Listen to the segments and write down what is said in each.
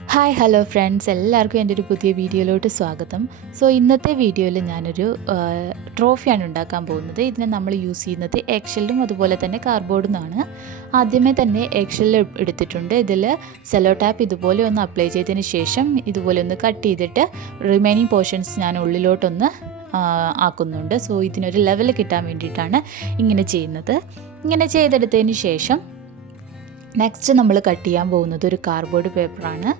Hi hello friends എല്ലാവർക്കും എന്റെ ഒരു പുതിയ വീഡിയോയിലോട്ട് സ്വാഗതം. സോ ഇന്നത്തെ വീഡിയോയിൽ ഞാനൊരു ട്രോഫിയാണ് ഉണ്ടാക്കാൻ പോകുന്നത്. ഇതിനെ നമ്മൾ യൂസ് ചെയ്യുന്നത് എക്ഷലിലും അതുപോലെ തന്നെ കാർഡ്ബോർഡിൽ നിന്നാണ് ആദ്യമേ തന്നെ എക്ഷെല്ല് എടുത്തിട്ടുണ്ട്. ഇതിൽ സെലോ ടാപ്പ് ഇതുപോലെ ഒന്ന് അപ്ലൈ ചെയ്തതിന് ശേഷം ഇതുപോലെ ഒന്ന് കട്ട് ചെയ്തിട്ട് റിമൈനിങ് പോർഷൻസ് ഞാൻ ഉള്ളിലോട്ടൊന്ന് ആക്കുന്നുണ്ട്. സോ ഇതിനൊരു ലെവൽ കിട്ടാൻ വേണ്ടിയിട്ടാണ് ഇങ്ങനെ ചെയ്യുന്നത്. ഇങ്ങനെ ചെയ്തെടുത്തതിന് ശേഷം നെക്സ്റ്റ് നമ്മൾ കട്ട് ചെയ്യാൻ പോകുന്നത് ഒരു കാർഡ്ബോർഡ് പേപ്പറാണ്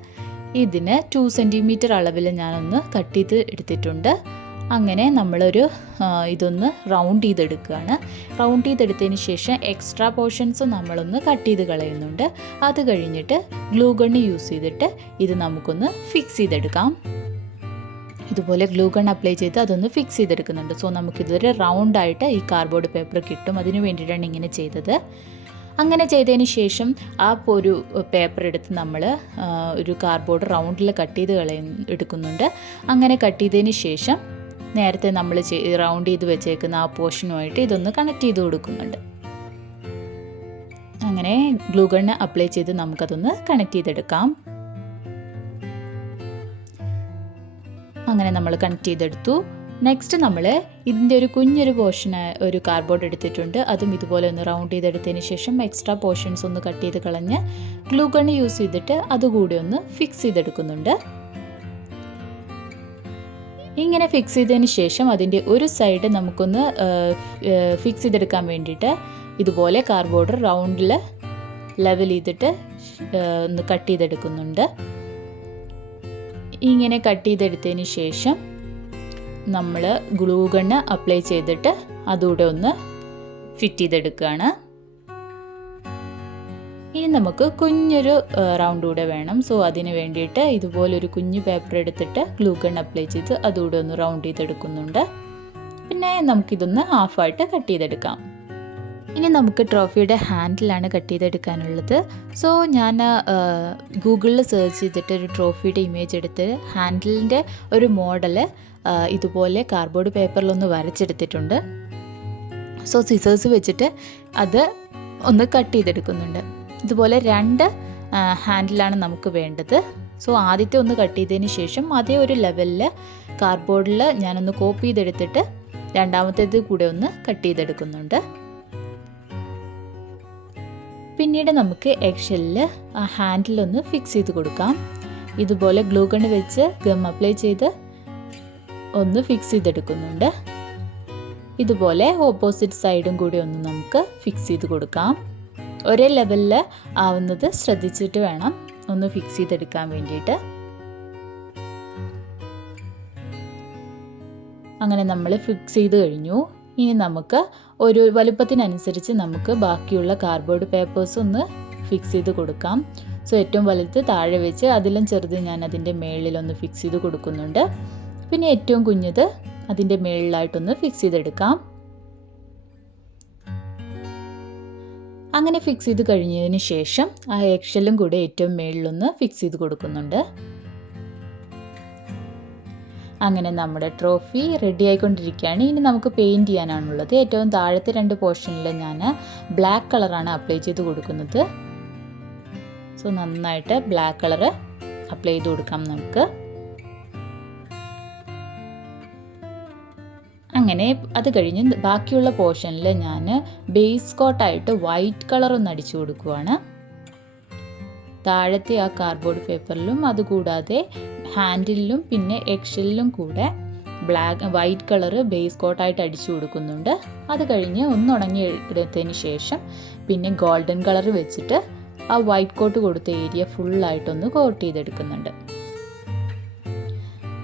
ഇതിന് ടു സെന്റിമീറ്റർ അളവിൽ ഞാനൊന്ന് കട്ട് ചെയ്ത് എടുത്തിട്ടുണ്ട്. അങ്ങനെ നമ്മളൊരു ഇതൊന്ന് റൗണ്ട് ചെയ്തെടുക്കുകയാണ്. റൗണ്ട് ചെയ്തെടുത്തതിന് ശേഷം എക്സ്ട്രാ പോർഷൻസ് നമ്മളൊന്ന് കട്ട് ചെയ്ത് കളയുന്നുണ്ട്. അത് കഴിഞ്ഞിട്ട് ഗ്ലൂ യൂസ് ചെയ്തിട്ട് ഇത് നമുക്കൊന്ന് ഫിക്സ് ചെയ്തെടുക്കാം. ഇതുപോലെ ഗ്ലൂ ഗൺ അപ്ലൈ ചെയ്ത് അതൊന്ന് ഫിക്സ് ചെയ്തെടുക്കുന്നുണ്ട്. സോ നമുക്കിതൊരു റൗണ്ടായിട്ട് ഈ കാർഡ്ബോർഡ് പേപ്പർ കിട്ടും. അതിന് വേണ്ടിയിട്ടാണ് ഇങ്ങനെ ചെയ്തത്. അങ്ങനെ ചെയ്തതിന് ശേഷം ആ ഒരു പേപ്പർ എടുത്ത് നമ്മൾ ഒരു കാർഡ്ബോർഡ് റൗണ്ടിൽ കട്ട് ചെയ്ത് കളയ എടുക്കുന്നുണ്ട്. അങ്ങനെ കട്ട് ചെയ്തതിന് ശേഷം നേരത്തെ നമ്മൾ റൗണ്ട് ചെയ്ത് വെച്ചേക്കുന്ന ആ പോർഷനുമായിട്ട് ഇതൊന്ന് കണക്ട് ചെയ്ത് കൊടുക്കുന്നുണ്ട്. അങ്ങനെ ഗ്ലൂ ഗണ്ണ് അപ്ലൈ ചെയ്ത് നമുക്കതൊന്ന് കണക്ട് ചെയ്തെടുക്കാം. അങ്ങനെ നമ്മൾ കണക്ട് ചെയ്തെടുത്തു. നെക്സ്റ്റ് നമ്മൾ ഇതിന്റെ ഒരു കുഞ്ഞൊരു പോർഷൻ ഒരു കാർഡ്ബോർഡ് എടുത്തിട്ടുണ്ട്. അതും ഇതുപോലെ ഒന്ന് റൗണ്ട് ചെയ്തെടുത്തതിന് ശേഷം എക്സ്ട്രാ പോർഷൻസ് ഒന്ന് കട്ട് ചെയ്ത് കളഞ്ഞ് ഗ്ലൂ ഗൺ യൂസ് ചെയ്തിട്ട് അതുകൂടി ഒന്ന് ഫിക്സ് ചെയ്തെടുക്കുന്നുണ്ട്. ഇങ്ങനെ ഫിക്സ് ചെയ്തതിന് ശേഷം അതിന്റെ ഒരു സൈഡ് നമുക്കൊന്ന് ഫിക്സ് ചെയ്തെടുക്കാൻ വേണ്ടിയിട്ട് ഇതുപോലെ കാർഡ്ബോർഡ് റൗണ്ടിൽ ലെവൽ ചെയ്തിട്ട് ഒന്ന് കട്ട് ചെയ്തെടുക്കുന്നുണ്ട്. ഇങ്ങനെ കട്ട് ചെയ്തെടുത്തതിന് ശേഷം നമ്മൾ ഗ്ലൂ അപ്ലൈ ചെയ്തിട്ട് അതുകൂടെ ഒന്ന് ഫിറ്റ് ചെയ്തെടുക്കുകയാണ്. ഇനി നമുക്ക് കുഞ്ഞൊരു റൗണ്ട് കൂടെ വേണം. സോ അതിന് വേണ്ടിയിട്ട് ഇതുപോലൊരു കുഞ്ഞു പേപ്പർ എടുത്തിട്ട് ഗ്ലൂ ഗൺ അപ്ലൈ ചെയ്ത് അതുകൂടെ ഒന്ന് റൗണ്ട് ചെയ്തെടുക്കുന്നുണ്ട്. പിന്നെ നമുക്കിതൊന്ന് ഹാഫായിട്ട് കട്ട് ചെയ്തെടുക്കാം. ഇനി നമുക്ക് ട്രോഫിയുടെ ഹാൻഡിലാണ് കട്ട് ചെയ്തെടുക്കാനുള്ളത്. സോ ഞാൻ ഗൂഗിളിൽ സെർച്ച് ചെയ്തിട്ട് ഒരു ട്രോഫിയുടെ ഇമേജ് എടുത്ത് ഹാൻഡിലിന്റെ ഒരു മോഡൽ ഇതുപോലെ കാർഡ്ബോർഡ് പേപ്പറിലൊന്ന് വരച്ചെടുത്തിട്ടുണ്ട്. സോ സിസേഴ്സ് വെച്ചിട്ട് അത് ഒന്ന് കട്ട് ചെയ്തെടുക്കുന്നുണ്ട്. ഇതുപോലെ രണ്ട് ഹാൻഡിലാണ് നമുക്ക് വേണ്ടത്. സോ ആദ്യത്തെ ഒന്ന് കട്ട് ചെയ്തതിന് ശേഷം അതേ ഒരു ലെവലിൽ കാർഡ്ബോർഡിൽ ഞാനൊന്ന് കോപ്പി ചെയ്തെടുത്തിട്ട് രണ്ടാമത്തേത് കൂടെ ഒന്ന് കട്ട് ചെയ്തെടുക്കുന്നുണ്ട്. പിന്നീട് നമുക്ക് എക്ഷലിൽ ആ ഹാൻഡിലൊന്ന് ഫിക്സ് ചെയ്ത് കൊടുക്കാം. ഇതുപോലെ ഗ്ലൂ ഗണ്ണ് വെച്ച് ഗം അപ്ലൈ ചെയ്ത് ഒന്ന് ഫിക്സ് ചെയ്തെടുക്കുന്നുണ്ട്. ഇതുപോലെ ഓപ്പോസിറ്റ് സൈഡും കൂടി ഒന്ന് നമുക്ക് ഫിക്സ് ചെയ്ത് കൊടുക്കാം. ഒരേ ലെവലിൽ ആവുന്നത് ശ്രദ്ധിച്ചിട്ട് വേണം ഒന്ന് ഫിക്സ് ചെയ്തെടുക്കാൻ വേണ്ടിയിട്ട്. അങ്ങനെ നമ്മൾ ഫിക്സ് ചെയ്ത് കഴിഞ്ഞു. ഇനി നമുക്ക് ഒരു വലുപ്പത്തിനനുസരിച്ച് നമുക്ക് ബാക്കിയുള്ള കാർഡ്ബോർഡ് പേപ്പേഴ്സ് ഒന്ന് ഫിക്സ് ചെയ്ത് കൊടുക്കാം. സോ ഏറ്റവും വലുത് താഴെ വെച്ച് അതിലും ചെറുത് ഞാൻ അതിന്റെ മേളിലൊന്ന് ഫിക്സ് ചെയ്ത് കൊടുക്കുന്നുണ്ട്. പിന്നെ ഏറ്റവും കുഞ്ഞത് അതിന്റെ മേളിലായിട്ടൊന്ന് ഫിക്സ് ചെയ്തെടുക്കാം. അങ്ങനെ ഫിക്സ് ചെയ്ത് കഴിഞ്ഞതിന് ശേഷം ആ എക്ഷലും കൂടെ ഏറ്റവും മേളിലൊന്ന് ഫിക്സ് ചെയ്ത് കൊടുക്കുന്നുണ്ട്. അങ്ങനെ നമ്മുടെ ട്രോഫി റെഡി ആയിക്കൊണ്ടിരിക്കുകയാണ്. ഇനി നമുക്ക് പെയിന്റ് ചെയ്യാനാണുള്ളത്. ഏറ്റവും താഴത്തെ രണ്ട് പോർഷനിൽ ഞാൻ ബ്ലാക്ക് കളറാണ് അപ്ലൈ ചെയ്ത് കൊടുക്കുന്നത്. സോ നന്നായിട്ട് ബ്ലാക്ക് കളറ് അപ്ലൈ ചെയ്ത് കൊടുക്കാം നമുക്ക്. അങ്ങനെ അത് കഴിഞ്ഞ് ബാക്കിയുള്ള പോർഷനിൽ ഞാൻ ബേസ് കോട്ടായിട്ട് വൈറ്റ് കളർ ഒന്ന് അടിച്ചു കൊടുക്കുവാണ്. താഴത്തെ ആ കാർഡ്ബോർഡ് പേപ്പറിലും അതുകൂടാതെ ഹാൻഡിലും പിന്നെ എക്ഷലിലും കൂടെ ബ്ലാക്ക് വൈറ്റ് കളറ് ബേസ് കോട്ടായിട്ട് അടിച്ചു കൊടുക്കുന്നുണ്ട്. അത് കഴിഞ്ഞ് ഒന്നുണങ്ങി എടുത്തതിന് ശേഷം പിന്നെ ഗോൾഡൻ കളർ വെച്ചിട്ട് ആ വൈറ്റ് കോട്ട് കൊടുത്ത ഏരിയ ഫുള്ളായിട്ടൊന്ന് കോട്ട് ചെയ്തെടുക്കുന്നുണ്ട്.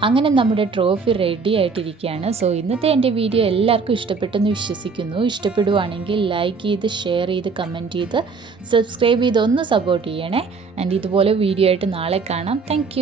അങ്ങനെ നമ്മുടെ ട്രോഫി റെഡി ആയിട്ടിരിക്കുകയാണ്. സോ ഇന്നത്തെ എന്റെ വീഡിയോ എല്ലാവർക്കും ഇഷ്ടപ്പെട്ടെന്ന് വിശ്വസിക്കുന്നു. ഇഷ്ടപ്പെടുവാണെങ്കിൽ ലൈക്ക് ചെയ്ത് ഷെയർ ചെയ്ത് കമന്റ് ചെയ്ത് സബ്സ്ക്രൈബ് ചെയ്ത് ഒന്ന് സപ്പോർട്ട് ചെയ്യണേ. ആൻഡ് ഇതുപോലെ വീഡിയോ ആയിട്ട് നാളെ കാണാം. താങ്ക്